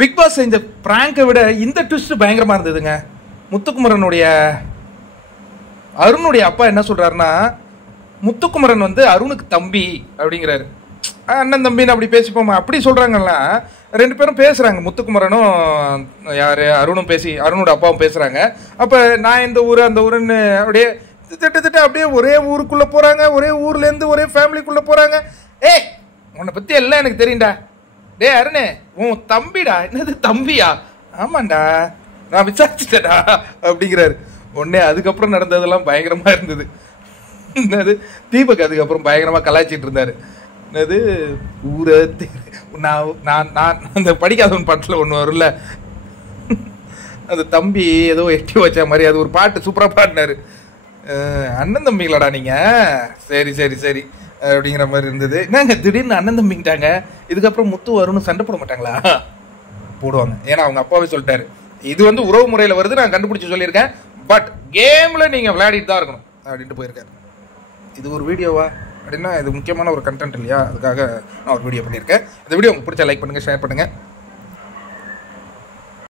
Big pass செஞ்ச பிராங்கை விட இந்த ட்விஸ்ட் பயங்கரமா இருந்ததுங்க. முத்துக்குமரனுடைய அருணுடைய அப்பா என்ன சொல்றாருன்னா, முத்துக்குமரன் வந்து அருணுக்கு தம்பி அப்படிங்கிறாரு. அண்ணன் தம்பின்னு அப்படி பேசிப்போமா அப்படி சொல்றாங்கல்ல. 2 பேரும் பேசுறாங்க, முத்துக்குமரனும் யாரு அருணும் பேசி, அருணோட அப்பாவும் பேசுறாங்க. அப்ப நான் இந்த ஊரு அந்த ஊருன்னு அப்படியே திட்ட அப்படியே ஒரே ஊருக்குள்ள போறாங்க, ஒரே ஊர்ல இருந்து ஒரே ஃபேமிலிக்குள்ள போறாங்க. ஏய் உன்னை பத்தி எல்லாம் எனக்கு தெரியும்டா, டே அருணே உன் தம்பிடா. என்னது தம்பியா? ஆமாண்டா நான் விசாரிச்சுட்டேடா அப்படிங்கிறாரு. உடனே அதுக்கப்புறம் நடந்ததெல்லாம் பயங்கரமா இருந்தது. என்னது தீபக் அதுக்கப்புறம் பயங்கரமா கலாய்ச்சிட்டு இருந்தாரு. என்னது ஊரை நான் அந்த படிக்காதவன் பாட்டுல ஒண்ணு வரும்ல, அந்த தம்பி ஏதோ எட்டி வச்ச மாதிரி அது ஒரு பாட்டு சூப்பரா பாடினாரு. அண்ணன் தம்பிங்களாடா நீங்க, சரி சரி சரி அப்படிங்கிற மாதிரி இருந்தது. என்னங்க திடீர்னு அண்ணன் தம்பிங்கிட்டாங்க, இதுக்கப்புறம் முத்து வரும்னு சண்டை போட மாட்டாங்களா? போடுவாங்க, ஏன்னா அவங்க அப்பாவே சொல்லிட்டாரு. இது வந்து உறவு முறையில் வருது, நான் கண்டுபிடிச்சு சொல்லியிருக்கேன். பட் கேம்ல நீங்க விளையாடிட்டு தான் இருக்கணும் அப்படின்ட்டு போயிருக்காரு. இது ஒரு வீடியோவா அப்படின்னா இது முக்கியமான ஒரு கண்டென்ட் இல்லையா, அதுக்காக நான் ஒரு வீடியோ பண்ணியிருக்கேன். இந்த வீடியோ உங்களுக்கு பிடிச்சா லைக் பண்ணுங்க, ஷேர் பண்ணுங்க.